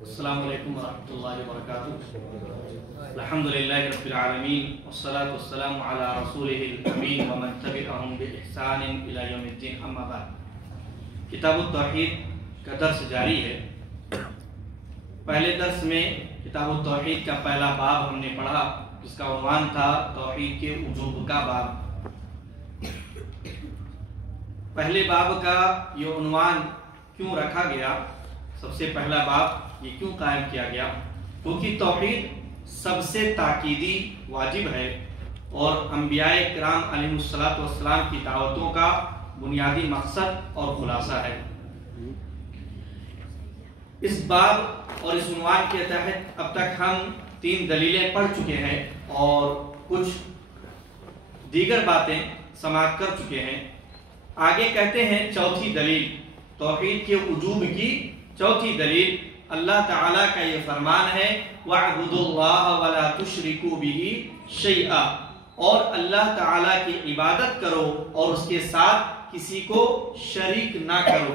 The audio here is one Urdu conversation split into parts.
السلام علیکم ورحمۃ اللہ وبرکاتہ۔ الحمدللہ رب العالمین والصلاة والسلام علی رسولہ الامین ومن تبعہم بإحسان الی یوم الدین، اما بعد۔ کتاب التوحید کا درس جاری ہے۔ پہلے درس میں کتاب التوحید کا پہلا باب ہم نے پڑھا، جس کا عنوان تھا توحید کے وجوب کا باب۔ پہلے باب کا یہ عنوان کیوں رکھا گیا؟ سب سے پہلا باب یہ کیوں قائم کیا گیا؟ کیونکہ توحید سب سے تاکیدی واجب ہے اور انبیاء کرام علیہ السلام کی دعوتوں کا بنیادی مقصد اور خلاصہ ہے۔ اس باب اور اس عنوان کے تحت اب تک ہم 3 دلیلیں پڑھ چکے ہیں اور کچھ دیگر باتیں سماعت کر چکے ہیں۔ آگے کہتے ہیں چوتھی دلیل، توحید کے وجوب کی چوتھی دلیل اللہ تعالیٰ کا یہ فرمان ہے وَاعْبُدُوا اللَّهَ وَلَا تُشْرِكُوا بِهِ شَيْئًا، اور اللہ تعالیٰ کی عبادت کرو اور اس کے ساتھ کسی کو شریک نہ کرو۔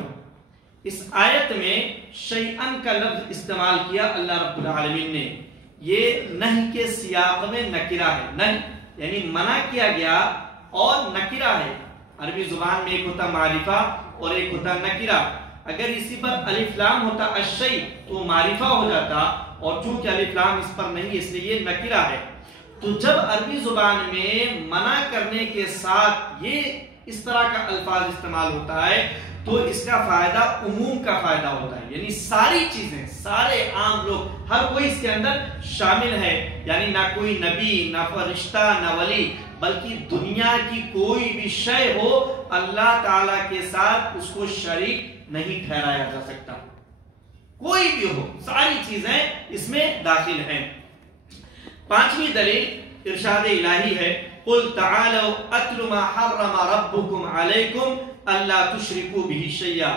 اس آیت میں شیئن کا لفظ استعمال کیا اللہ رب العالمین نے۔ یہ نہی کے سیاق میں نکرہ ہے، نہی یعنی منع کیا گیا اور نکرہ ہے۔ عربی زبان میں ایک ہوتا معرفہ اور ایک ہوتا نکرہ۔ اگر اسی پر الف لام ہوتا الشیء تو معرفہ ہو جاتا، اور چونکہ الف لام اس پر نہیں اس لیے یہ نکرہ ہے۔ تو جب عربی زبان میں منع کرنے کے ساتھ یہ اس طرح کا الفاظ استعمال ہوتا ہے تو اس کا فائدہ عموم کا فائدہ ہوتا ہے، یعنی ساری چیزیں، سارے عام لوگ، ہر کوئی اس کے اندر شامل ہے۔ یعنی نہ کوئی نبی، نہ فرشتہ، نہ ولی، بلکہ دنیا کی کوئی بھی شے ہو اللہ تعالیٰ کے ساتھ اس کو شریک نہیں ٹھہرایا جا سکتا۔ کوئی بھی ہو، ساری چیزیں اس میں داخل ہیں۔ 5ویں دلیل ارشاد الہی ہے قُلْ تَعَالَوْا أَتْلُ مَا حَرَّمَ رَبُّكُمْ عَلَيْكُمْ أَلَّا تُشْرِكُوا بِهِ شَيْئًا۔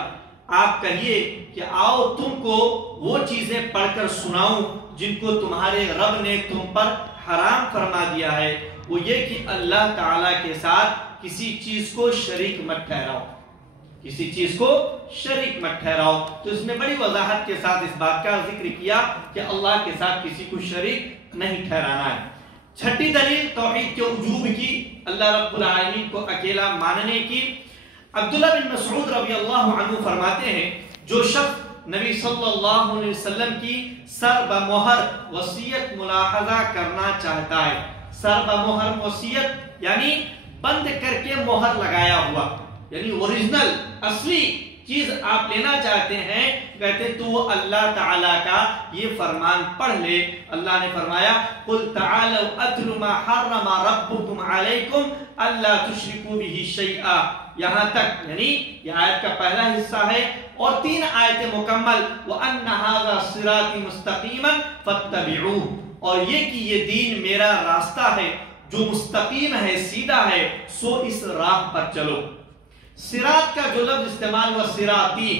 آپ کہیے کہ آؤ تم کو وہ چیزیں پڑھ کر سناؤں جن کو تمہارے رب نے تم پر حرام فرما دیا ہے، وہ یہ کہ اللہ تعالیٰ کے ساتھ کسی چیز کو شریک مت ٹھہراؤ، کسی چیز کو شریک مت ٹھہراؤ۔ تو اس میں بڑی وضاحت کے ساتھ اس بات کا ذکر کیا کہ اللہ کے ساتھ کسی کو شریک نہیں ٹھہرانا ہے۔ 6ٹھی دلیل توحید کے وجوب کی، اللہ رب العالمین کو اکیلا ماننے کی۔ عبداللہ بن مسعود رضی اللہ عنہ فرماتے ہیں جو شخص نبی صلی اللہ علیہ وسلم کی سر بمہر وصیت ملاحظہ کرنا چاہتا ہے، سر بمہر وصیت یعنی بند کر کے مہر لگایا ہوا، یعنی اوریجنل اصلی چیز آپ لینا چاہتے ہیں، کہتے تو وہ اللہ تعالیٰ کا یہ فرمان پڑھ لے۔ اللہ نے فرمایا قُلْ تَعَالَوْا أَتْلُ مَا حَرَّمَ رَبُّكُمْ عَلَيْكُمْ أَلَّا تُشْرِكُوا بِهِ شَيْئًا، یہاں تک، یعنی یہ آیت کا پہلا حصہ ہے اور 3 آیتیں مکمل وَأَنَّ هَذَا صِرَاطِ مُسْتَقِيمًا فَاتَّبِعُوهُ، اور یہ کہ یہ دین میرا راستہ ہے جو مستقیم ہے، سیدھا ہے، سو اس راہ پر چلو۔ صراط کا جو لفظ استعمال ہوا صراطی،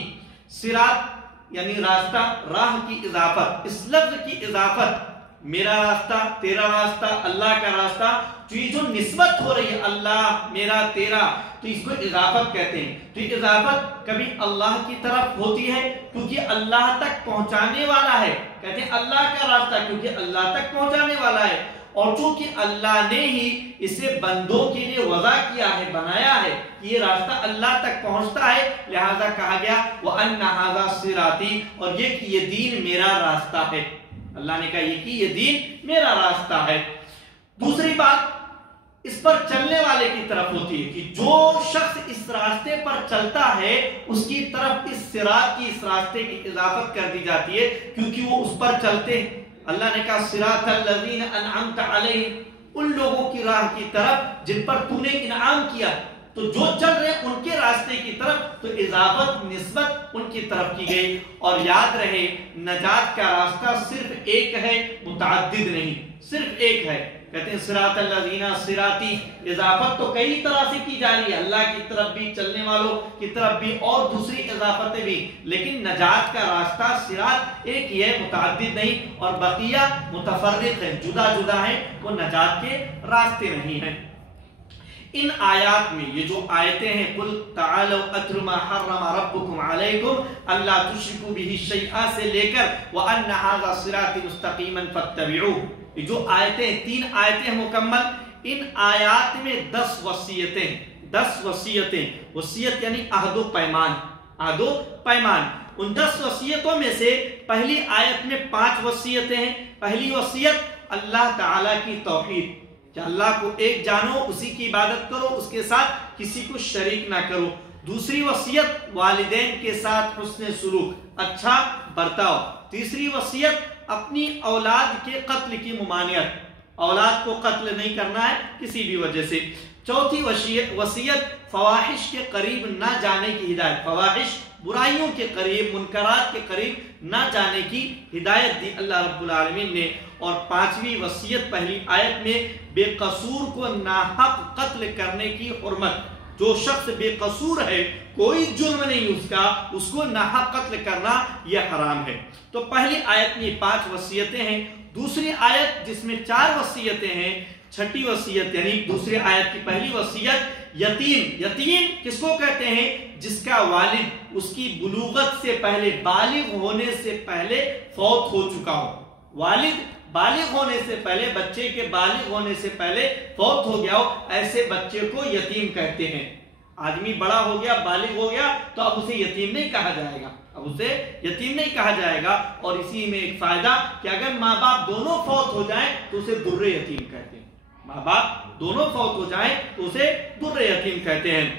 صراط یعنی راستہ، راہ کی اضافت، اس لفظ کی اضافت میرا راستہ، تیرا راستہ، اللہ کا راستہ، تو یہ جو نسبت ہو رہی ہے اللہ میرا تیرا، تو اس کو اضافت کہتے ہیں۔ تو یہ اضافت کبھی اللہ کی طرف ہوتی ہے کیونکہ اللہ تک پہنچانے والا ہے، کہتے ہیں اللہ کا راستہ کیونکہ اللہ تک پہنچانے والا ہے، اور چونکہ اللہ نے ہی اسے بندوں کے لیے وضع کیا ہے، بنایا ہے، یہ راستہ اللہ تک پہنچتا ہے، لہذا کہا گیا وَأَنَّ هَذَا صِرَاطِي، اور یہ کہ یہ دین میرا راستہ ہے۔ اللہ نے کہا یہ کہ یہ دین میرا راستہ ہے۔ دوسری بات اس پر چلنے والے کی طرف ہوتی ہے کہ جو شخص اس راستے پر چلتا ہے اس کی طرف اس صراط کی، اس راستے کی اضافت کر دی جاتی ہے کیونکہ وہ اس پر چلتے ہیں۔ اللہ نے کہا صراط الذین انعمت علیہم، ان لوگوں کی راہ کی طرف جن پر تو نے انعام کیا، تو جو چل رہے ان کے راستے کی طرف، تو اضافت نسبت ان کی طرف کی گئی۔ اور یاد رہے نجات کا راستہ صرف ایک ہے، متعدد نہیں، صرف ایک ہے۔ کہتے ہیں صراط الذین صراطی، اضافت تو کئی طرح سے کی جا رہی ہے، اللہ کی طرف بھی، چلنے والوں کی طرف بھی، اور دوسری اضافتیں بھی، لیکن نجات کا راستہ صراط ایک ہی ہے، متعدد نہیں، اور بقیہ متفرق ہیں، جدا جدا ہیں، وہ نجات کے راستے نہیں ہیں۔ ان آیات میں یہ جو آیتیں ہیں قل تعالوا اتل ما حرم ربکم علیکم الا تشرکوا به شیئا سے لے کر وان ھذا صراطی مستقیما فاتبعوه، یہ جو آیتیں 3 آیتیں مکمل، ان آیات میں 10 وصیتیں، 10 وصیتیں، وصیت یعنی عہد و پیمان، عہد و پیمان، ان 10 وصیتوں میں سے پہلی آیت میں 5 وصیتیں ہیں۔ پہلی وصیت اللہ تعالیٰ کی توحید، کہ اللہ کو ایک جانو، اسی کی عبادت کرو، اس کے ساتھ کسی کو شریک نہ کرو۔ دوسری وصیت والدین کے ساتھ حسن سلوک، اچھا برتاؤ۔ تیسری وصیت اپنی اولاد کے قتل کی ممانعت، اولاد کو قتل نہیں کرنا ہے کسی بھی وجہ سے۔ چوتھی وصیت فواحش کے قریب نہ جانے کی ہدایت، فواحش برائیوں کے قریب، منکرات کے قریب نہ جانے کی ہدایت دی اللہ رب العالمین نے۔ اور 5ویں وصیت پہلی آیت میں بے قصور کو ناحق قتل کرنے کی حرمت، جو شخص بے قصور ہے، کوئی جرم نہیں اس کو ناحق قتل کرنا یہ حرام ہے۔ تو پہلی آیت میں 5 وصیتیں ہیں۔ دوسری آیت جس میں 4 وصیتیں ہیں، چھٹی وصیت یعنی دوسری آیت کی پہلی وصیت یتیم، یتیم کس کو کہتے ہیں؟ جس کا والد اس کی بلوغت سے پہلے، بالغ ہونے سے پہلے فوت ہو چکا ہو، والد بالغ ہونے سے پہلے، بچے کے بالغ ہونے سے پہلے فوت ہو گیا ہو، ایسے بچے کو یتیم کہتے ہیں۔ آدمی بڑا ہو گیا، بالغ ہو گیا تو اب اسے یتیم نہیں کہا جائے گا، اب اسے یتیم نہیں کہا جائے گا۔ اور اسی میں ایک فائدہ کہ اگر ماں باپ دونوں فوت ہو جائیں تو اسے در یتیم کہتے ہیں، ماں باپ دونوں فوت ہو جائیں تو اسے در یتیم کہتے ہیں۔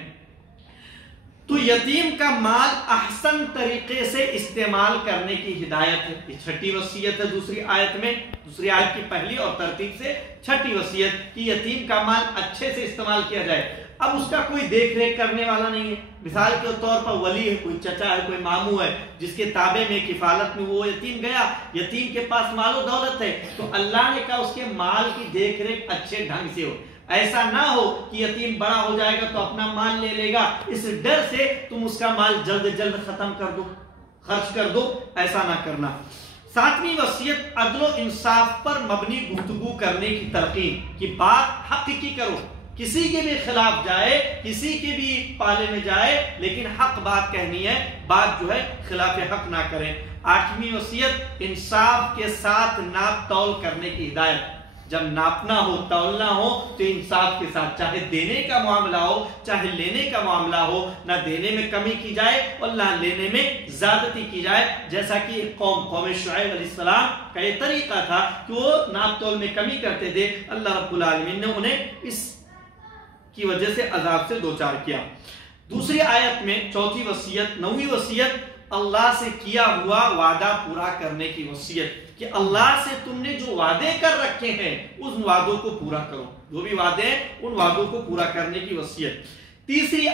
تو یتیم کا مال احسن طریقے سے استعمال کرنے کی ہدایت ہے، یہ چھٹی وصیت ہے دوسری آیت میں، دوسری آیت کی پہلی اور ترتیب سے چھٹی وصیت کہ یتیم کا مال اچھے سے استعمال کیا جائے۔ اب اس کا کوئی دیکھ ریکھ کرنے والا نہیں ہے، مثال کے طور پر ولی ہے، کوئی چچا ہے، کوئی ماموں ہے جس کے تابع میں کفالت میں وہ یتیم گیا، یتیم کے پاس مال و دولت ہے، تو اللہ نے کہا اس کے مال کی دیکھ ریکھ اچھے ڈھنگ سے ہو، ایسا نہ ہو کہ یتیم بڑا ہو جائے گا تو اپنا مال لے لے گا، اس ڈر سے تم اس کا مال جلد جلد ختم کر دو، خرچ کر دو، ایسا نہ کرنا۔ 7ویں وصیت عدل و انصاف پر مبنی گفتگو کرنے کی تلقین، کہ بات حق کی کرو، کسی کے بھی خلاف جائے، کسی کے بھی پالے میں جائے، لیکن حق بات کہنی ہے، بات جو ہے خلاف حق نہ کریں۔ 8ویں وصیت انصاف کے ساتھ ناپ تول کرنے کی ہدایت، جب ناپنا ہو، تولنا ہو تو انصاف کے ساتھ، چاہے دینے کا معاملہ ہو چاہے لینے کا معاملہ ہو، نہ دینے میں کمی کی جائے اور نہ لینے میں زیادتی کی جائے، جیسا کہ قوم شعیب علیہ السلام کا یہ طریقہ تھا کہ وہ ناپ تول میں کمی کرتے تھے، اللہ رب العالمین نے انہیں اس کی وجہ سے عذاب سے دوچار کیا۔ دوسری آیت میں چوتھی وصیت، 9ویں وصیت اللہ سے کیا ہوا وعدہ پورا کرنے کی وصیت، کہ اللہ سے تم نے جو وعدے کر رکھے ہیں اس وعدوں کو پورا کرو، جو بھی وعدے ہیں ان وعدوں کو پورا کرنے کی وصیت۔ تیسری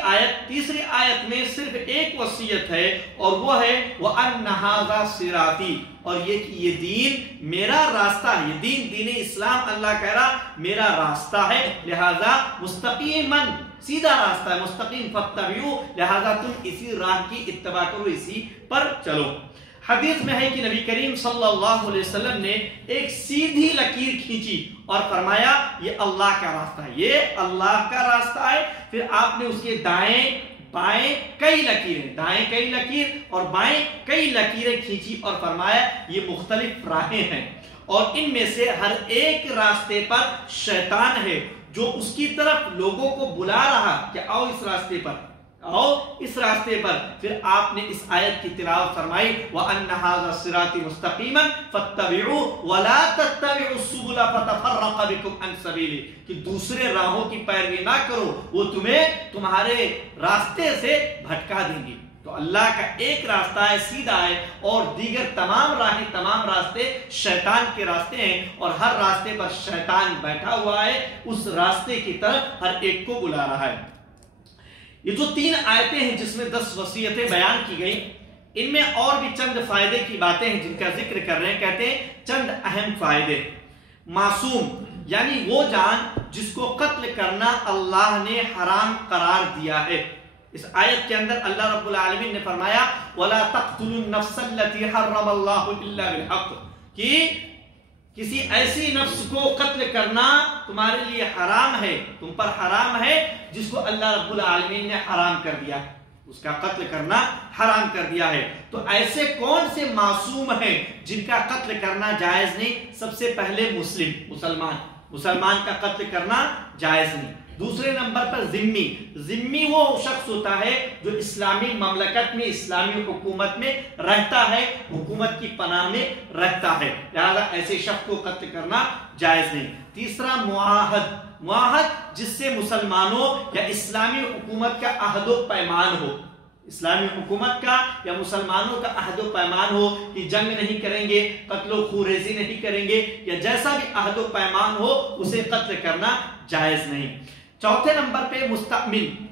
آیت میں صرف ایک وصیت ہے اور وہ ہے وَأَنَّ هَذَا صِرَاطِي، اور یہ کہ یہ دین میرا راستہ ہے، یہ دین اسلام اللہ کہہ رہا میرا راستہ ہے، لہذا مستقیماً، سیدھا راستہ ہے، مستقیم فاتبعوہ، لہذا تم اسی راہ کی اتباع کرو، اسی پر چلو۔ حدیث میں ہے کہ نبی کریم صلی اللہ علیہ وسلم نے ایک سیدھی لکیر کھینچی اور فرمایا یہ اللہ کا راستہ ہے، یہ اللہ کا راستہ ہے۔ پھر آپ نے اس کے دائیں بائیں کئی لکیریں، دائیں کئی لکیر اور بائیں کئی لکیریں کھینچی اور فرمایا یہ مختلف راہیں ہیں، اور ان میں سے ہر ایک راستے پر شیطان ہے جو اس کی طرف لوگوں کو بلا رہا کہ آؤ اس راستے پر، آؤ اس راستے پر۔ پھر آپ نے اس آیت کی تلاوت فرمائی وَأَنَّ هَذَا صِرَاطِي مُسْتَقِيمًا فَاتَّبِعُوهُ وَلَا تَتَّبِعُوا السُّبُلَ فَتَفَرَّقَ بِكُمْ عَنْ سَبِيلِهِ، کہ دوسرے راہوں کی پیروی نہ کرو، وہ تمہیں تمہارے راستے سے بھٹکا دیں گی۔ تو اللہ کا ایک راستہ ہے، سیدھا ہے، اور دیگر تمام راہیں، تمام راستے شیطان کے راستے ہیں، اور ہر راستے پر شیطان بیٹھا ہوا ہے، اس راستے کی طرف ہر ایک کو بلا رہا ہے۔ یہ جو 3 آیتیں ہیں جس میں 10 وصیتیں بیان کی گئیں، ان میں اور بھی چند فائدے کی باتیں ہیں جن کا ذکر کر رہے ہیں، کہتے ہیں چند اہم فائدے۔ معصوم یعنی وہ جان جس کو قتل کرنا اللہ نے حرام قرار دیا ہے۔ اس آیت کے اندر اللہ رب العالمین نے فرمایا وَلَا تَقْتُلُوا النَّفْسَ الَّتِي حَرَّمَ اللَّهُ إِلَّا بِالْحَقِّ، کہ کسی ایسی نفس کو قتل کرنا تمہارے لیے حرام ہے، تم پر حرام ہے، جس کو اللہ رب العالمین نے حرام کر دیا، اس کا قتل کرنا حرام کر دیا ہے۔ تو ایسے کون سے معصوم ہیں جن کا قتل کرنا جائز نہیں؟ سب سے پہلے مسلمان کا قتل کرنا جائز نہیں۔ دوسرے نمبر پر ذمی وہ شخص ہوتا ہے جو اسلامی مملکت میں، اسلامی حکومت میں رہتا ہے، حکومت کی پناہ میں رہتا ہے، لہذا ایسے شخص کو قتل کرنا جائز نہیں۔ تیسرا معاہد جس سے مسلمانوں یا اسلامی حکومت کا عہد و پیمان ہو، اسلامی حکومت کا یا مسلمانوں کا عہد و پیمان ہو کہ جنگ نہیں کریں گے، قتل و خوریزی نہیں کریں گے، یا جیسا بھی عہد و پیمان ہو اسے قتل کرنا جائز نہیں۔ چوتھے نمبر پہ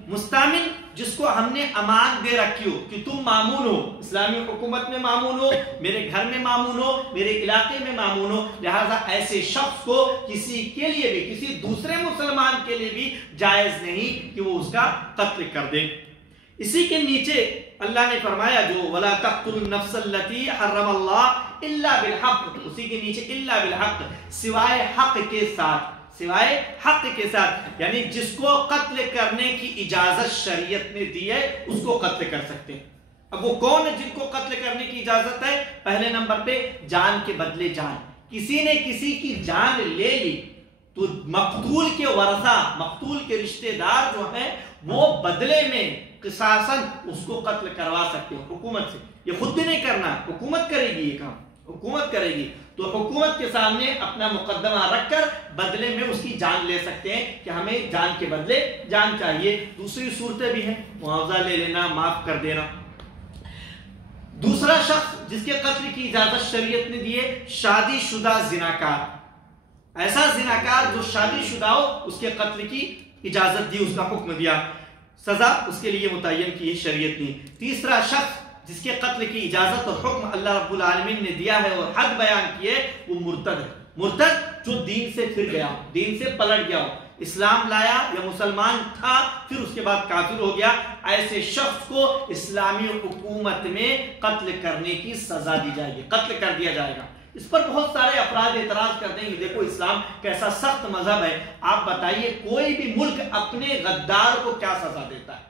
مستعمل جس کو ہم نے امان دے رکھی ہو کہ تم مامون ہو، اسلامی حکومت میں مامون ہو، میرے گھر میں مامون ہو، میرے علاقے میں مامون ہو، لہذا ایسے شخص کو کسی کے لیے بھی، کسی دوسرے مسلمان کے لیے بھی جائز نہیں کہ وہ اس کا قتل کر دے۔ اسی کے نیچے اللہ نے فرمایا جو وَلَا تَقْتُلُوا النَّفْسَ الَّتِي حَرَّمَ اللَّهُ إِلَّا بِالْحَقِّ، اسی کے نیچے اِلَّا بِالْحَقِّ، سوائے حق کے ساتھ، یعنی جس کو قتل کرنے کی اجازت شریعت نے دی ہے اس کو قتل کر سکتے ہیں۔ اب وہ کون ہے جن کو قتل کرنے کی اجازت ہے؟ پہلے نمبر پہ جان کے بدلے جان، کسی نے کسی کی جان لے لی تو مقتول کے ورثہ، مقتول کے رشتہ دار جو ہیں وہ بدلے میں قصاصاً اس کو قتل کروا سکتے ہیں حکومت سے۔ یہ خود بھی نہیں کرنا، حکومت کرے گی، یہ کام حکومت کرے گی، تو حکومت کے سامنے اپنا مقدمہ رکھ کر بدلے میں اس کی جان لے سکتے ہیں کہ ہمیں جان کے بدلے جان چاہیے۔ دوسری صورتیں بھی ہیں، معاوضہ لے لینا، معاف کر دینا۔ دوسرا شخص جس کے قتل کی اجازت شریعت نے دی ہے، شادی شدہ زناکار، ایسا زناکار جو شادی شدہ ہو اس کے قتل کی اجازت دی، اس کا حکم دیا، سزا اس کے لیے متعین کی ہے شریعت نے۔ تیسرا شخص جس کے قتل کی اجازت اور حکم اللہ رب العالمین نے دیا ہے اور حد بیان کیے، وہ مرتد ہے۔ مرتد جو دین سے پھر گیا ہو، دین سے پلٹ گیا ہو، اسلام لایا یا مسلمان تھا پھر اس کے بعد کافر ہو گیا، ایسے شخص کو اسلامی حکومت میں قتل کرنے کی سزا دی جائے گی، قتل کر دیا جائے گا۔ اس پر بہت سارے افراد اعتراض کرتے ہیں کہ دیکھو اسلام کیسا سخت مذہب ہے، آپ بتائیے کوئی بھی ملک اپنے غدار کو کیا سزا دیتا ہے؟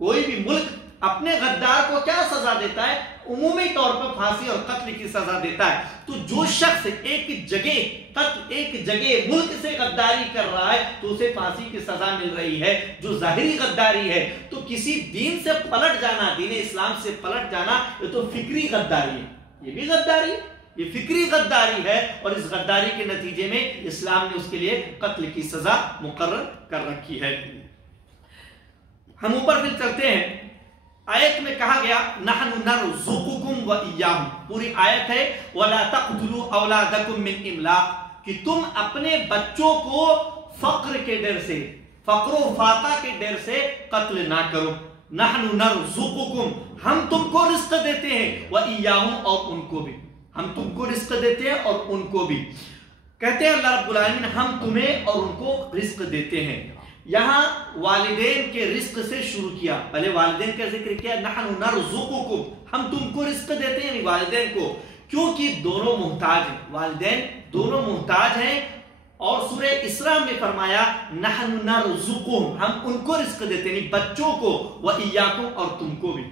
کوئی بھی ملک اپنے غدار کو کیا سزا دیتا ہے؟ عمومی طور پر پھانسی اور قتل کی سزا دیتا ہے۔ تو جو شخص ایک جگہ ملک سے غداری کر رہا ہے تو اسے پھانسی کی سزا مل رہی ہے، جو ظاہری غداری ہے۔ تو کسی دین سے پلٹ جانا، دین اسلام سے پلٹ جانا، یہ تو فکری غداری ہے، یہ بھی غداری ہے، یہ فکری غداری ہے، اور اس غداری کے نتیجے میں اسلام نے اس کے لیے قتل کی سزا مقرر کر رکھی ہے۔ ہم اوپر پھر چلتے ہیں، آیت میں کہا گیا نحن نرزقکم و ایاہم، پوری آیت ہے وَلَا تَقْتُلُوا أَوْلَادَكُم مِّنْ إِمْلَاقٍ، کہ تم اپنے بچوں کو فقر کے ڈر سے، فقر و فاقہ کے ڈر سے قتل نہ کرو۔ نحن نرزقکم، ہم تم کو رزق دیتے ہیں، وَإِيَّاهُمْ، اور ان کو بھی، ہم تم کو رزق دیتے ہیں اور ان کو بھی۔ کہتے ہیں اللہ رب العالمین ہم تمہیں اور ان کو رزق دیتے ہیں۔ یہاں والدین کے رزق سے شروع کیا، پہلے والدین کا ذکر کیا، نحن نرزقکم، ہم تم کو رزق دیتے ہیں والدین کو، کیونکہ دونوں محتاج ہیں، والدین دونوں محتاج ہیں، اور سورہ اسراء میں فرمایا نحن نرزقہم، ہم ان کو رزق دیتے ہیں، بچوں کو، وَإِيَّاكُمْ، اور تم کو بھی،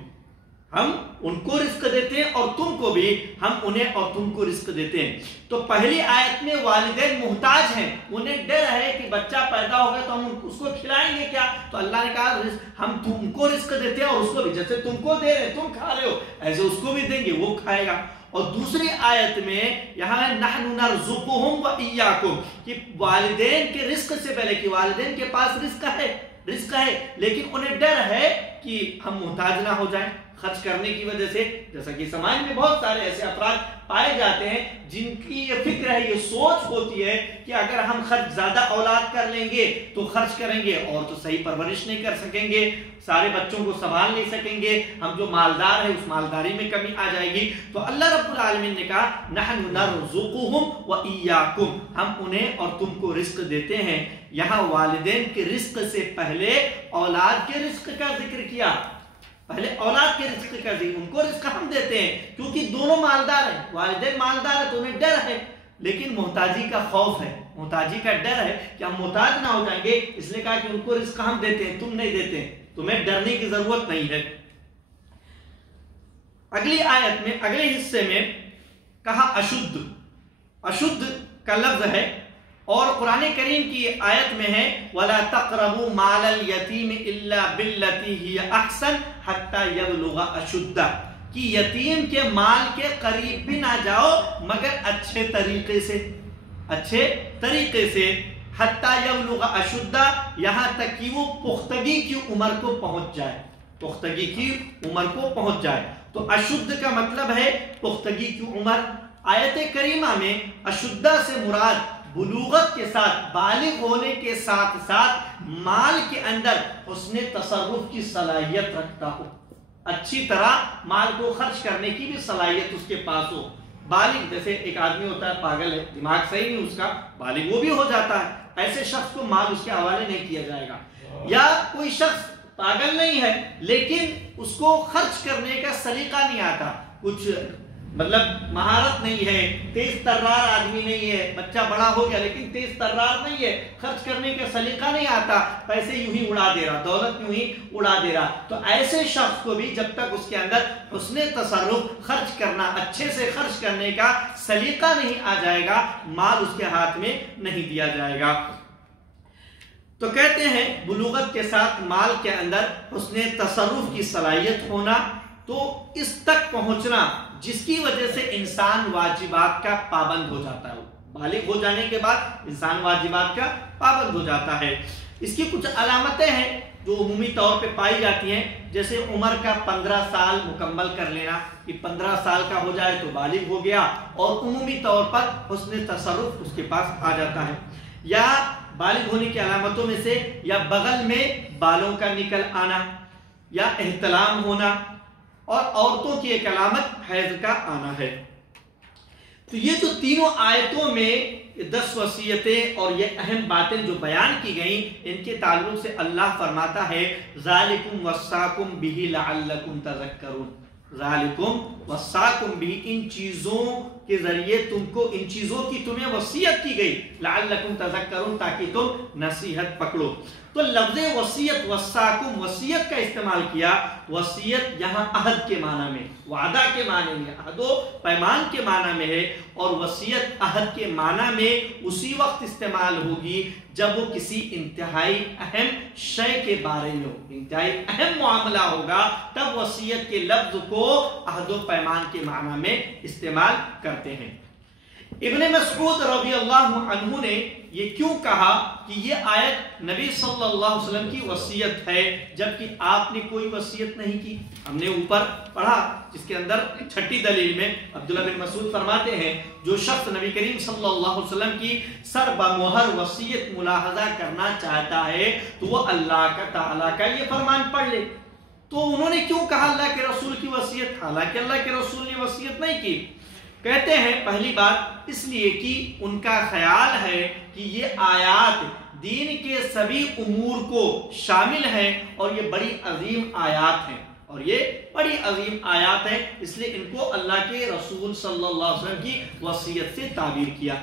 ہم ان کو رزق دیتے ہیں اور تم کو بھی، ہم انہیں اور تم کو رزق دیتے ہیں۔ تو پہلی آیت میں والدین محتاج ہیں، انہیں ڈر ہے کہ بچہ پیدا ہوگا تو ہم اس کو کھلائیں گے کیا، تو اللہ نے کہا ہم تم کو رزق دیتے ہیں اور اس کو بھی، جیسے تم کو دے رہے ہیں، تم کھا رہے ہو، ایسے اس کو بھی دیں گے، وہ کھائے گا۔ اور دوسری آیت میں یہاں ہے نحن نرزقہم وإیاکم، کہ والدین کے رزق سے پہلے، کہ والدین کے پاس رزق ہے لیکن انہیں ڈر ہے کہ ہم محتاج نہ ہو جائیں خرچ کرنے کی وجہ سے، جیسا کہ سماج میں بہت سارے ایسے افراد پائے جاتے ہیں جن کی یہ فکر ہے، یہ سوچ ہوتی ہے کہ اگر ہم خرچ زیادہ اولاد کر لیں گے تو خرچ کریں گے اور تو صحیح پرورش نہیں کر سکیں گے، سارے بچوں کو سنبھال نہیں سکیں گے، ہم جو مالدار ہیں اس مالداری میں کمی آ جائے گی۔ تو اللہ رب العالمین نے کہا نحن نرزقہم وإیاکم، ہم انہیں اور تم کو رزق دیتے ہیں۔ یہاں والدین کے رزق سے پہلے اولاد کے رزق کا ذکر کیا، پہلے اولاد کے رزق کا ذکر، ان کو رزق ہم دیتے ہیں کیونکہ دونوں مالدار ہیں، والدین مالدار ہیں تو انہیں ڈر ہے، لیکن محتاجی کا خوف ہے، محتاجی کا ڈر ہے کہ ہم محتاج نہ ہو جائیں گے، اس لیے کہا کہ ان کو رزق ہم دیتے ہیں، تم نہیں دیتے ہیں، تمہیں ڈرنے کی ضرورت نہیں ہے۔ اگلی آیت میں، اگلے حصے میں کہا اشد، اشد کا لفظ ہے، اور قرآن کریم کی آیت میں ہے وَلَا تَقْرَبُوا مَالَ الْيَتِيمِ إِلَّا بِالَّتِي هِيَ أَحْسَنُ حَتَّى يَبْلُغَ أَشُدَّهُ، کہ یتیم کے مال کے قریب بھی نہ جاؤ مگر اچھے طریقے سے، اچھے طریقے سے، حَتَّى يَبْلُغَ أَشُدَّهُ، یہاں تک کہ وہ پختگی کی عمر کو پہنچ جائے، پختگی کی عمر کو پہنچ جائے۔ تو اشد کا مطلب ہے پختگی کی عمر۔ آیت کریمہ میں اشدہ سے مراد بلوغت کے ساتھ، بالغ ہونے کے ساتھ ساتھ مال کے اندر حسن تصرف کی صلاحیت رکھتا ہو، اچھی طرح مال کو خرچ کرنے کی بھی صلاحیت اس کے پاس ہو۔ بالغ جیسے ایک آدمی ہوتا ہے پاگل ہے، دماغ صحیح نہیں اس کا، بالغ وہ بھی ہو جاتا ہے، ایسے شخص کو مال اس کے حوالے نہیں کیا جائے گا۔ یا کوئی شخص پاگل نہیں ہے لیکن اس کو خرچ کرنے کا سلیقہ نہیں آتا، کچھ مطلب مہارت نہیں ہے، تیز ترار آدمی نہیں ہے، بچہ بڑا ہو گیا لیکن تیز ترار نہیں ہے، خرچ کرنے کا سلیقہ نہیں آتا، پیسے یوں ہی اڑا دے رہا، دولت یوں ہی اڑا دے رہا، تو ایسے شخص کو بھی جب تک اس کے اندر حسن تصرف، خرچ کرنا، اچھے سے خرچ کرنے کا سلیقہ نہیں آ جائے گا، مال اس کے ہاتھ میں نہیں دیا جائے گا۔ تو کہتے ہیں بلوغت کے ساتھ مال کے اندر حسن تصرف کی صلاحیت ہونا، تو اس تک پہنچنا جس کی وجہ سے انسان واجبات کا پابند ہو جاتا ہے، بالغ ہو جانے کے بعد انسان واجبات کا پابند ہو جاتا ہے۔ اس کی کچھ علامتیں ہیں جو عمومی طور پہ پائی جاتی ہیں، جیسے عمر کا 15 سال مکمل کر لینا، کہ 15 سال کا ہو جائے تو بالغ ہو گیا، اور عمومی طور پر حسن تصرف اس کے پاس آ جاتا ہے۔ یا بالغ ہونے کی علامتوں میں سے یا بغل میں بالوں کا نکل آنا، یا احتلام ہونا، اور عورتوں کی ایک علامت حیض کا آنا ہے۔ تو یہ جو تینوں آیتوں میں 10 وصیتیں اور یہ اہم باتیں جو بیان کی گئیں، ان کے تعلق سے اللہ فرماتا ہے ذالکم وصاکم بہ لعلکم تذکرون، ذالکم وصاکم بہ، ان چیزوں کے ذریعے تم کو، ان چیزوں کی تمہیں وصیت کی گئی، لعلکم تذکرون، تاکہ تم نصیحت پکڑو۔ تو لفظ وصیت، وصاکم، وصیت کا استعمال کیا، وصیت یہاں عہد کے معنی میں، وعدہ کے معنی میں، عہد و پیمان کے معنی میں ہے، اور وصیت عہد کے معنی میں اسی وقت استعمال ہوگی جب وہ کسی انتہائی اہم شے کے بارے میں ہو، انتہائی اہم معاملہ ہوگا، تب وصیت کے لفظ کو عہد و پیمان کے معنی میں استعمال کرتے ہیں۔ ابن مسعود رضی اللہ عنہ نے یہ کیوں کہا کہ یہ آیت نبی صلی اللہ علیہ وسلم کی وصیت ہے جبکہ آپ نے کوئی وصیت نہیں کی؟ ہم نے اوپر پڑھا جس کے اندر 6 دلیل میں عبداللہ بن مسعود فرماتے ہیں جو شخص نبی کریم صلی اللہ علیہ وسلم کی سر بمہر وصیت ملاحظہ کرنا چاہتا ہے تو وہ اللہ تعالیٰ کا یہ فرمان پڑھ لے۔ تو انہوں نے کیوں کہا اللہ کے رسول کی وصیت، حالانکہ اللہ کے رسول نے وصیت نہیں کی؟ کہتے ہیں پہلی بات اس لیے کہ ان کا خیال ہے کہ یہ آیات دین کے سبھی امور کو شامل ہیں، اور یہ بڑی عظیم آیات ہیں، اور یہ بڑی عظیم آیات ہیں، اس لیے ان کو اللہ کے رسول صلی اللہ علیہ وسلم کی وصیت سے تعبیر کیا۔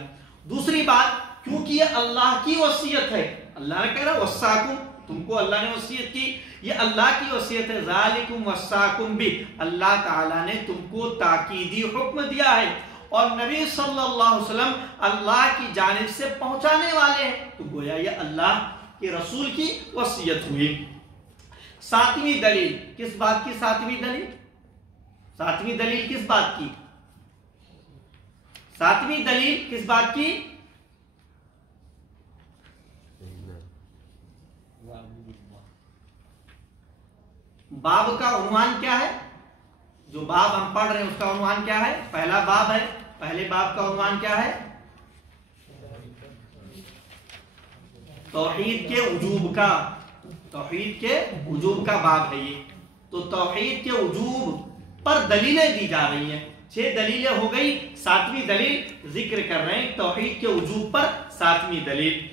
دوسری بات، کیونکہ یہ اللہ کی وصیت ہے، اللہ نے کہہ رہا وصاکم، تم کو اللہ نے وصیت کی، یہ اللہ کی وصیت ہے، ذالکم وصاکم بھی، اللہ تعالیٰ نے تم کو تاکیدی حکم دیا ہے، اور نبی صلی اللہ علیہ وسلم اللہ کی جانب سے پہنچانے والے ہیں، تو گویا یہ اللہ کے رسول کی وصیت ہوئی۔ 7ویں دلیل کس بات کی؟ 7ویں دلیل، 7ویں دلیل کس بات کی؟ 7ویں دلیل کس بات کی؟ باب کا عنوان کیا ہے؟ جو باب ہم پڑھ رہے ہیں اس کا عنوان کیا ہے؟ پہلا باب ہے، پہلے باب کا عنوان کیا ہے؟ توحید کے وجوب کا، توحید کے وجوب کا باب ہے یہ۔ تو توحید کے وجوب پر دلیلیں دی جا رہی ہیں، 6 دلیلیں ہو گئی، 7ویں دلیل ذکر کر رہے ہیں توحید کے وجوب پر 7ویں دلیل۔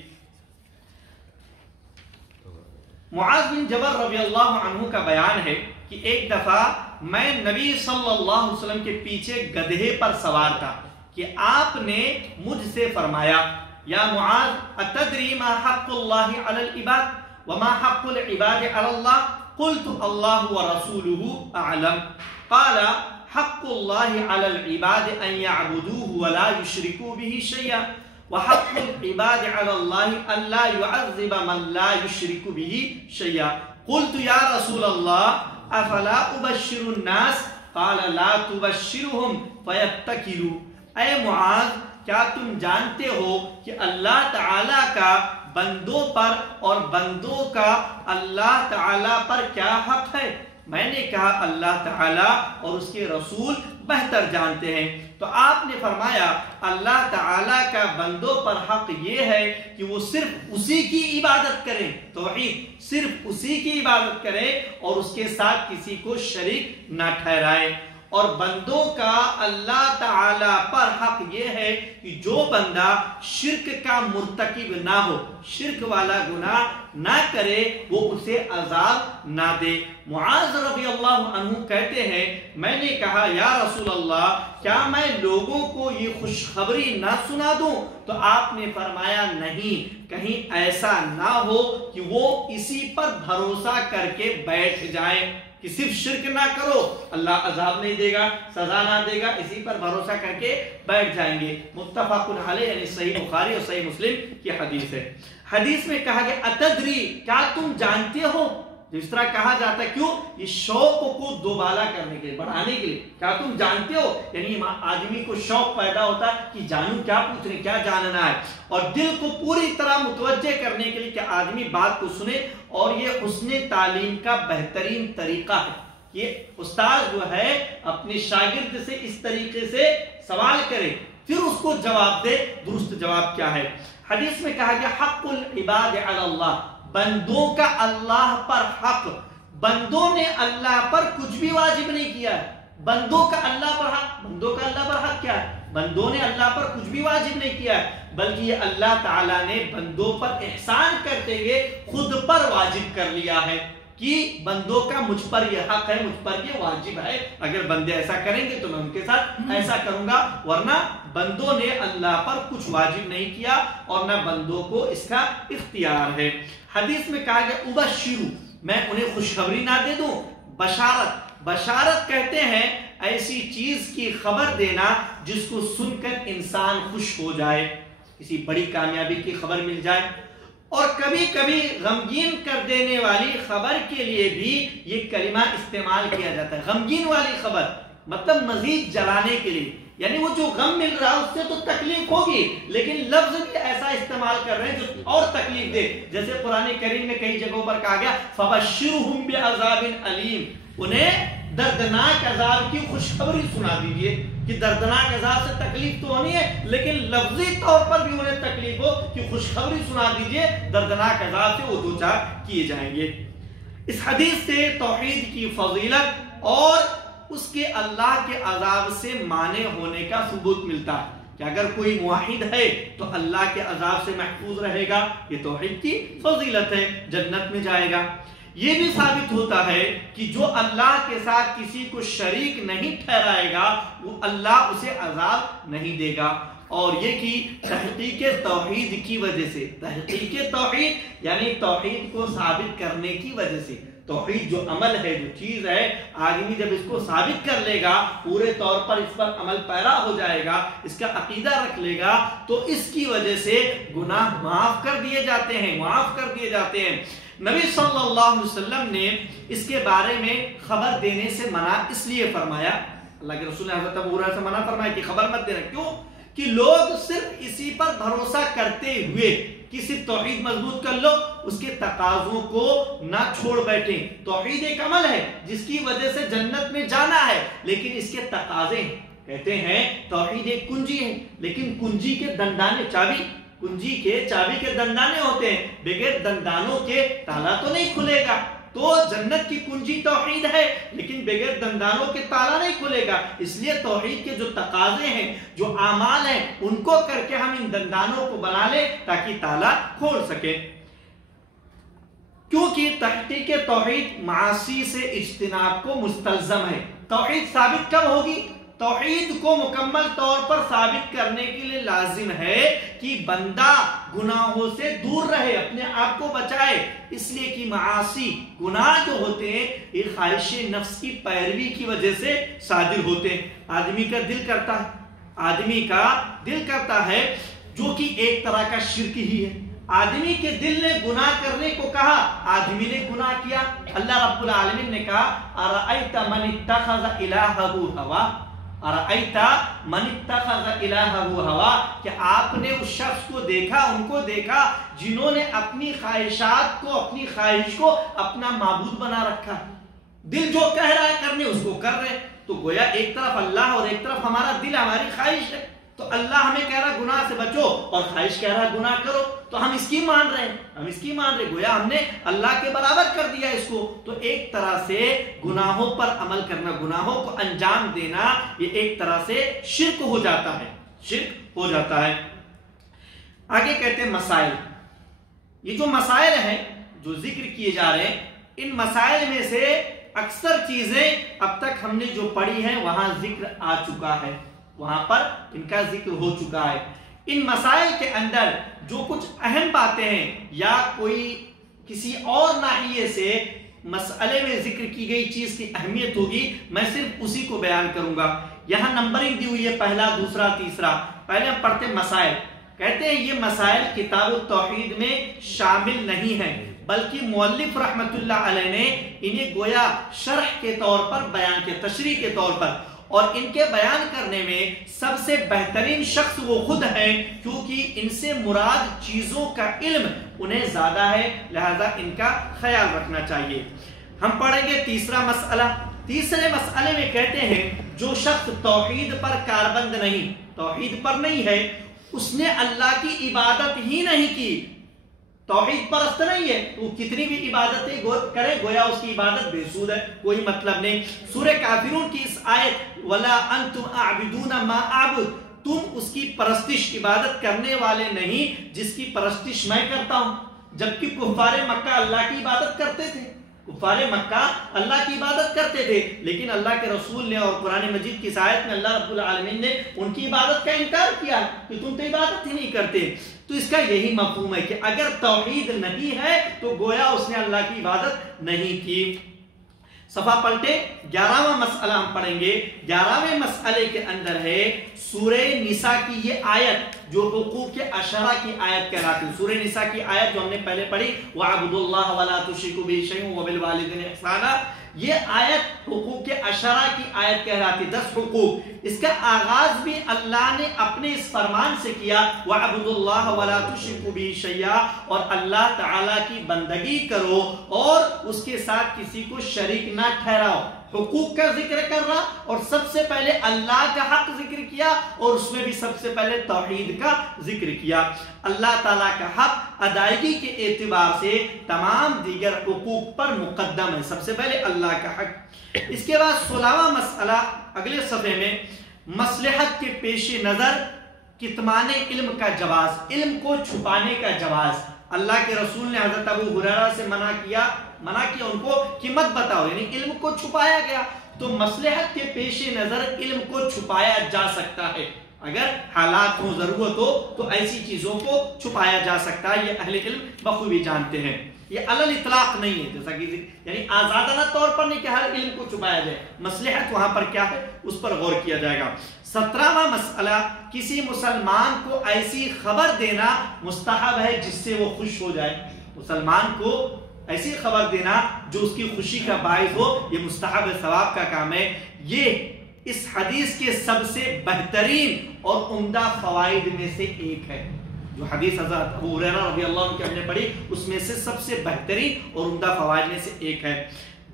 معاذ بن جبل رضی اللہ عنہ کا بیان ہے کہ ایک دفعہ میں نبی صلی اللہ علیہ وسلم کے پیچھے گدھے پر سوار تھا، کہ آپ نے مجھ سے فرمایا یا معاذ اتدری ما حق اللہ علی العباد وما حق العباد علی اللہ قلت اللہ ورسولہ اعلم قال حق اللہ علی العباد ان يعبدوه ولا يشركوا به شيئا وحق العباد على الله أن لا يعذب من لا يشرك به شيئا قلت يا رسول الله أفلا أبشر الناس قال لا تبشرهم فيتكلوا اے معاذ کیا تم جانتے ہو کہ اللہ تعالیٰ کا بندوں پر اور بندوں کا اللہ تعالیٰ پر کیا حق ہے؟ میں نے کہا اللہ تعالیٰ اور اس کے رسول بہتر جانتے ہیں۔ تو آپ نے فرمایا اللہ تعالیٰ کا بندوں پر حق یہ ہے کہ وہ صرف اسی کی عبادت کریں، توحید، صرف اسی کی عبادت کریں اور اس کے ساتھ کسی کو شریک نہ ٹھہرائیں۔ اور بندوں کا اللہ تعالیٰ پر حق یہ ہے کہ جو بندہ شرک کا مرتکب نہ ہو، شرک والا گناہ نہ کرے، وہ اسے عذاب نہ دے۔ معاذ رضی اللہ عنہ کہتے ہیں میں نے کہا یا رسول اللہ کیا میں لوگوں کو یہ خوشخبری نہ سنا دوں؟ تو آپ نے فرمایا نہیں، کہیں ایسا نہ ہو کہ وہ اسی پر بھروسہ کر کے بیٹھ جائیں کہ صرف شرک نہ کرو اللہ عذاب نہیں دے گا، سزا نہ دے گا، اسی پر بھروسہ کر کے بیٹھ جائیں گے۔ متفق علیہ یعنی صحیح بخاری اور صحیح مسلم کی حدیث ہے۔ حدیث میں کہا کہ اتدری کیا تم جانتے ہو؟ جس طرح کہا جاتا ہے کیوں؟ یہ شوق کو دوبالا کرنے کے لیے، بڑھانے کے لیے، کیا تم جانتے ہو؟ یعنی آدمی کو شوق پیدا ہوتا ہے کہ جانوں، کیا پوچھنے، کیا جاننا ہے، اور دل کو پوری طرح متوجہ کرنے کے لیے کہ آدمی بات کو سنے۔ اور یہ حسن تعلیم کا بہترین طریقہ ہے۔ یہ استاد جو ہے اپنے شاگرد سے اس طریقے سے سوال کرے، پھر اس کو جواب دے، درست جواب کیا ہے۔ حدیث میں کہا گیا حق العباد علی اللہ، بندوں کا اللہ پر حق، بندوں نے اللہ پر کچھ بھی واجب نہیں کیا ہے۔ بندوں کا اللہ پر حق، بندوں کا اللہ پر حق کیا ہے؟ بندوں نے اللہ پر کچھ بھی واجب نہیں کیا ہے، بلکہ یہ اللہ تعالیٰ نے بندوں پر احسان کرتے ہوئے خود پر واجب کر لیا ہے کہ بندوں کا مجھ پر یہ حق ہے، مجھ پر یہ واجب ہے، اگر بندے ایسا کریں گے تو میں ان کے ساتھ ایسا کروں گا، ورنہ بندوں نے اللہ پر کچھ واجب نہیں کیا اور نہ بندوں کو اس کا اختیار ہے۔ حدیث میں کہا گیا ابشرو، میں انہیں خوشخبری نہ دے دوں، بشارت، بشارت کہتے ہیں ایسی چیز کی خبر دینا جس کو سن کر انسان خوش ہو جائے، کسی بڑی کامیابی کی خبر مل جائے۔ اور کبھی کبھی غمگین کر دینے والی خبر کے لیے بھی یہ کلمہ استعمال کیا جاتا ہے، غمگین والی خبر مطلب مزید جلانے کے لیے، یعنی وہ جو غم مل رہا ہے اس سے تو تکلیف ہوگی لیکن لفظ بھی ایسا استعمال کر رہے ہیں جو اور تکلیف دے۔ جیسے قرآن کریم میں کئی جگہوں پر کہا گیا فَبَشِّرْهُمْ بِعَذَابٍ أَلِيمٍ، انہیں دردناک عذاب کی خوشخبری سنا دیجئے کہ دردناک عذاب سے تکلیف تو ہونی ہے لیکن لفظی طور پر بھی انہیں تکلیف ہو کہ خوشخبری سنا دیجئے، دردناک عذاب سے وہ دوچار کیے جائیں گے۔ اس حدیث سے توحید کی فضیلت اور اس کے اللہ کے عذاب سے مانع ہونے کا ثبوت ملتا ہے کہ اگر کوئی موحد ہے تو اللہ کے عذاب سے محفوظ رہے گا، یہ توحید کی فضیلت ہے، جنت میں جائے گا۔ یہ بھی ثابت ہوتا ہے کہ جو اللہ کے ساتھ کسی کو شریک نہیں ٹھہرائے گا وہ اللہ اسے عذاب نہیں دے گا، اور یہ کہ تحقیق توحید کی وجہ سے، تحقیق توحید یعنی توحید کو ثابت کرنے کی وجہ سے، توحید جو عمل ہے، جو چیز ہے، آدمی جب اس کو ثابت کر لے گا، پورے طور پر اس پر عمل پیرا ہو جائے گا، اس کا عقیدہ رکھ لے گا، تو اس کی وجہ سے گناہ معاف کر دیے جاتے ہیں، معاف کر دیے جاتے ہیں۔ نبی صلی اللہ علیہ وسلم نے اس کے بارے میں خبر دینے سے منع اس لیے فرمایا، اللہ کے رسول نے حضرت ابو ہریرہ سے منع فرمایا کہ خبر مت دینا، کیوں؟ کہ لوگ صرف اسی پر بھروسہ کرتے ہوئے کہ صرف توحید مضبوط کر لو، اس کے تقاضوں کو نہ چھوڑ بیٹھیں۔ توحید ایک عمل ہے جس کی وجہ سے جنت میں جانا ہے، لیکن اس کے تقاضے ہیں۔ کہتے ہیں توحید ایک کنجی ہے، لیکن کنجی کے دندانے، چابی، کنجی کے چابی کے دندانے ہوتے ہیں، بغیر دندانوں کے تالا تو نہیں کھلے گا۔ تو جنت کی کنجی توحید ہے لیکن بغیر دندانوں کے تالا نہیں کھلے گا، اس لیے توحید کے جو تقاضے ہیں، جو اعمال ہیں، ان کو کر کے ہم ان دندانوں کو بنا لیں تاکہ تالا کھول سکے۔ کیونکہ تحقیق توحید معاصی سے اجتناب کو مستلزم ہے۔ توحید ثابت کب ہوگی؟ توحید کو مکمل طور پر ثابت کرنے کے لیے لازم ہے کہ بندہ گناہوں سے دور رہے، اپنے آپ کو بچائے، اس لیے کہ معاصی گناہ جو ہوتے ہیں یہ خواہش نفس کی پیروی کی وجہ سے صادر ہوتے ہیں۔ آدمی کا دل کرتا ہے جو کہ ایک طرح کا شرک ہی ہے۔ آدمی کے دل نے گناہ کرنے کو کہا، آدمی نے گناہ کیا۔ اللہ رب العالمین نے کہا ارأیت من اتخذ الہہ ہوا، ارأیت من اتخذ الہہ ہوا، کہ آپ نے اس شخص کو دیکھا، ان کو دیکھا جنہوں نے اپنی خواہشات کو، اپنی خواہش کو اپنا معبود بنا رکھا۔ دل جو کہہ رہا ہے کرنے اس کو کر رہے، تو گویا ایک طرف اللہ اور ایک طرف ہمارا دل، ہماری خواہش ہے۔ تو اللہ ہمیں کہہ رہا گناہ سے بچو اور خواہش کہہ رہا گناہ کرو، تو ہم اس کی مان رہے ہیں، گویا ہم نے اللہ کے برابر کر دیا اس کو۔ تو ایک طرح سے گناہوں پر عمل کرنا، گناہوں کو انجام دینا، یہ ایک طرح سے شرک ہو جاتا ہے۔ آگے کہتے ہیں مسائل۔ یہ جو مسائل ہیں جو ذکر کیے جا رہے ہیں، ان مسائل میں سے اکثر چیزیں اب تک ہم نے جو پڑھی ہیں وہاں ذکر آ چکا ہے، وہاں پر ان کا ذکر ہو چکا ہے۔ ان مسائل کے اندر جو کچھ اہم باتیں ہیں یا کوئی کسی اور ناحیے سے مسئلے میں ذکر کی گئی چیز کی اہمیت ہوگی، میں صرف اسی کو بیان کروں گا۔ یہاں نمبرنگ دی ہوئی ہے، پہلا، دوسرا، تیسرا۔ پہلے ہم پڑھتے ہیں مسائل۔ کہتے ہیں یہ مسائل کتاب التوحید میں شامل نہیں ہیں، بلکہ مؤلف رحمت اللہ علیہ نے انہیں گویا شرح کے طور پر بیان کیا، تشریح کے طور پر، اور ان کے بیان کرنے میں سب سے بہترین شخص وہ خود ہیں، کیونکہ ان سے مراد چیزوں کا علم انہیں زیادہ ہے، لہذا ان کا خیال رکھنا چاہیے۔ ہم پڑھیں گے تیسرا مسئلہ۔ تیسرے مسئلے میں کہتے ہیں جو شخص توحید پر کاربند نہیں، توحید پر نہیں ہے، اس نے اللہ کی عبادت ہی نہیں کی، توحید پرست نہیں ہے، وہ کتنی بھی عبادتیں کرے گویا اس کی عبادت بے سود ہے، کوئی مطلب نہیں۔ سورہ کافرون کی اس آیت وَلَا أَنْتُمْ أَعْبِدُونَ مَا أَعْبُدُ، تم اس کی پرستش، عبادت کرنے والے نہیں جس کی پرستش میں کرتا ہوں، جبکہ کفار مکہ اللہ کی عبادت کرتے تھے، کفار مکہ اللہ کی عبادت کرتے تھے، لیکن اللہ کے رسول نے اور قرآن مجید کی آیت میں اللہ رب العالمین نے ان کی عبادت کا انکار کیا کہ تم تو عبادت ہی نہیں کرتے۔ تو اس کا یہی مفہوم ہے کہ اگر توحید نہیں ہے تو گویا اس نے اللہ کی عبادت نہیں کی۔ صفحہ پلٹے، 11واں مسئلہ ہم پڑھیں گے۔ 11ویں مسئلے کے اندر ہے سورہ نساء کی یہ آیت جو حقوق عشرہ کی آیت کہلاتی ہے۔ سورہ نساء کی آیت جو ہم نے پہلے پڑھی وَاعْبُدُوا اللَّهَ وَلَا تُشْرِكُوا بِهِ شَيْئًا وَبِالْوَالِدَيْنِ إِحْسَانًا، یہ آیت حقوق عشرہ کی آیت کہلاتی، 10 حقوق۔ اس کا آغاز بھی اللہ نے اپنے اس فرمان سے کیا وَاعْبُدُوا اللَّهَ وَلَا تُشْرِكُوا بِهِ شَيْئًا، اور اللہ تعالیٰ کی بندگی کرو اور اس کے ساتھ کسی کو شریک نہ ٹھہراؤ۔ حقوق کا ذکر کر رہا اور سب سے پہلے اللہ کا حق ذکر کیا، اور اس میں بھی سب سے پہلے توحید کا ذکر کیا۔ اللہ تعالیٰ کا حق ادائیگی کے اعتبار سے تمام دیگر حقوق پر مقدم ہے، سب سے پہلے اللہ کا حق۔ اس کے بعد 16واں مسئلہ اگلے صفحے میں، مصلحت کے پیش نظر کتمان علم کا جواز، علم کو چھپانے کا جواز۔ اللہ کے رسول نے حضرت ابو ہریرہ سے منع کیا ان کو کہ مت بتاؤ، یعنی علم کو چھپایا گیا، تو مصلحت کے پیش نظر علم کو چھپایا جا سکتا ہے، اگر حالات ہو، ضرورت ہو تو ایسی چیزوں کو چھپایا جا سکتا ہے، یہ اہل علم بخوبی جانتے ہیں۔ یہ علل اطلاق نہیں ہے، جیسا کہ یعنی آزادانہ طور پر نہیں کہ ہر علم کو چھپایا جائے، مصلحت وہاں پر کیا ہے اس پر غور کیا جائے گا۔ 17واں مسئلہ، کسی مسلمان کو ایسی خبر دینا مستحب ہے جس سے وہ خوش ہو جائے، مسلمان کو ایسی خبر دینا جو اس کی خوشی کا باعث ہو، یہ مستحب ثواب کا کام ہے۔ یہ اس حدیث کے سب سے بہترین اور عمدہ فوائد میں سے ایک ہے، جو حدیث حضرت ابو ہریرہ رضی اللہ عنہ کی ہم نے پڑھی اس میں سے سب سے بہترین اور عمدہ فوائد میں سے ایک ہے۔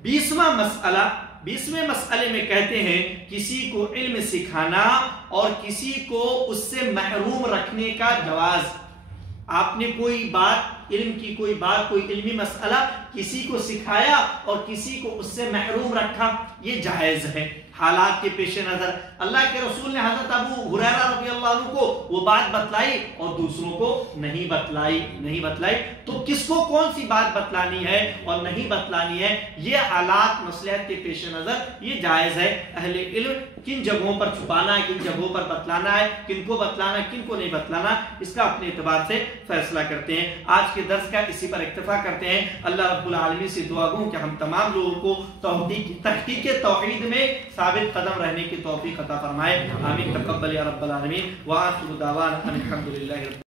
20واں مسئلہ، 20ویں مسئلے میں کہتے ہیں کسی کو علم سکھانا اور کسی کو اس سے محروم رکھنے کا جواز۔ آپ نے کوئی بات علم کی کوئی بات، کوئی علمی مسئلہ کسی کو سکھایا اور کسی کو اس سے محروم رکھا، یہ جائز ہے حالات کے پیش نظر۔ اللہ کے رسول نے حضرت ابو ہریرہ رضی اللہ عنہ کو وہ بات بتلائی اور دوسروں کو نہیں بتلائی، تو کس کو کون سی بات بتلانی ہے اور نہیں بتلانی ہے، یہ حالات مصلحت کے پیش نظر یہ جائز ہے۔ اہل علم کن جگہوں پر چھپانا ہے، کن جگہوں پر بتلانا ہے، کن کو بتلانا ہے، کن کو نہیں بتلانا، اس کا اپنے اعتبار سے فیصلہ کرتے ہیں۔ آج کے درس کا اسی پر اکتفا کرتے ہیں۔ اللہ رب العالمین سے دعا گو کہ ہم تمام لوگوں کو تحقیق توحید میں ثابت قدم رہنے کی توفیق عطا فرمائے۔ آمین تقبل یا رب العالمین۔ وآخر دعوانا ان الحمد للہ رب